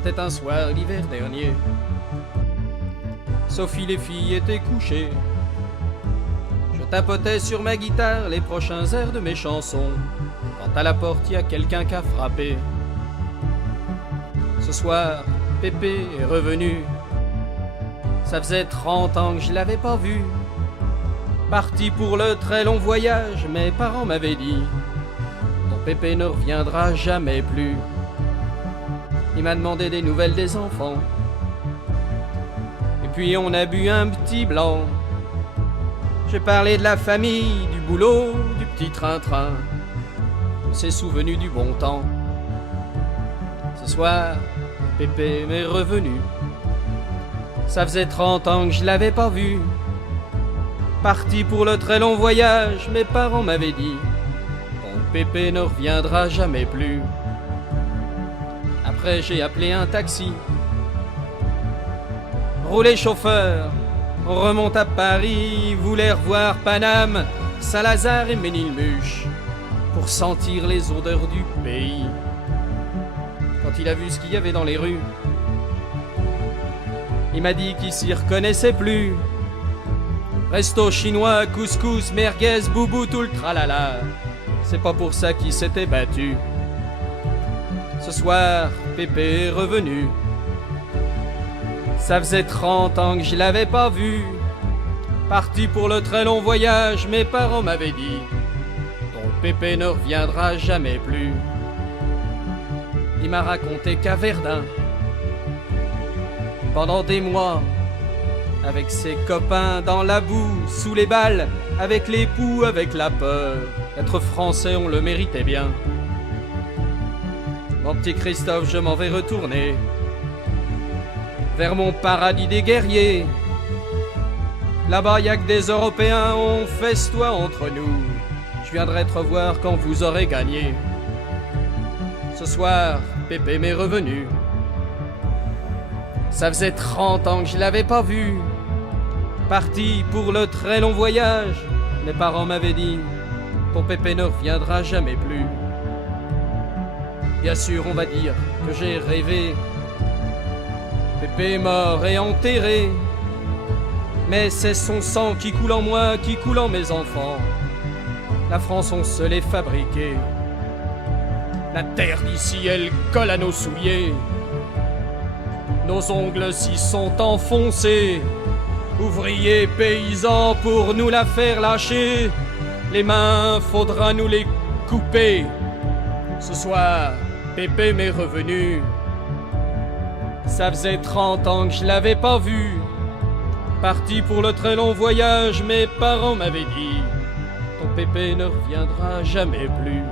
C'était un soir l'hiver dernier. Sophie, les filles étaient couchées. Je tapotais sur ma guitare les prochains airs de mes chansons. Quand à la porte, il y a quelqu'un qui a frappé. Ce soir, Pépé est revenu. Ça faisait 30 ans que je l'avais pas vu. Parti pour le très long voyage, mes parents m'avaient dit: ton Pépé ne reviendra jamais plus. Il m'a demandé des nouvelles des enfants. Et puis on a bu un petit blanc. J'ai parlé de la famille, du boulot, du petit train-train. On s'est souvenu du bon temps. Ce soir, Pépé m'est revenu. Ça faisait 30 ans que je l'avais pas vu. Parti pour le très long voyage, mes parents m'avaient dit: ton Pépé ne reviendra jamais plus. Après j'ai appelé un taxi. Roulez chauffeur, on remonte à Paris. Voulait revoir Paname, Saint-Lazare et Ménilmuche, pour sentir les odeurs du pays. Quand il a vu ce qu'il y avait dans les rues, il m'a dit qu'il s'y reconnaissait plus. Resto chinois, couscous, merguez, boubou, tout le tralala. C'est pas pour ça qu'il s'était battu. Ce soir, Pépé est revenu. Ça faisait 30 ans que je l'avais pas vu. Parti pour le très long voyage, mes parents m'avaient dit: ton Pépé ne reviendra jamais plus. Il m'a raconté qu'à Verdun, pendant des mois, avec ses copains dans la boue, sous les balles, avec l'époux, avec la peur, être français on le méritait bien. Mon petit Christophe, je m'en vais retourner vers mon paradis des guerriers. Là-bas y'a que des Européens, on festoie entre nous. Je viendrai te revoir quand vous aurez gagné. Ce soir, Pépé m'est revenu. Ça faisait 30 ans que je l'avais pas vu. Parti pour le très long voyage, mes parents m'avaient dit: ton Pépé ne reviendra jamais plus. Bien sûr, on va dire que j'ai rêvé. Pépé est mort et enterré, mais c'est son sang qui coule en moi, qui coule en mes enfants. La France, on se l'est fabriquée. La terre d'ici, elle colle à nos souliers. Nos ongles s'y sont enfoncés. Ouvriers, paysans, pour nous la faire lâcher, les mains, faudra nous les couper. Ce soir, Pépé m'est revenu. Ça faisait 30 ans que je l'avais pas vu. Parti pour le très long voyage, mes parents m'avaient dit: ton Pépé ne reviendra jamais plus.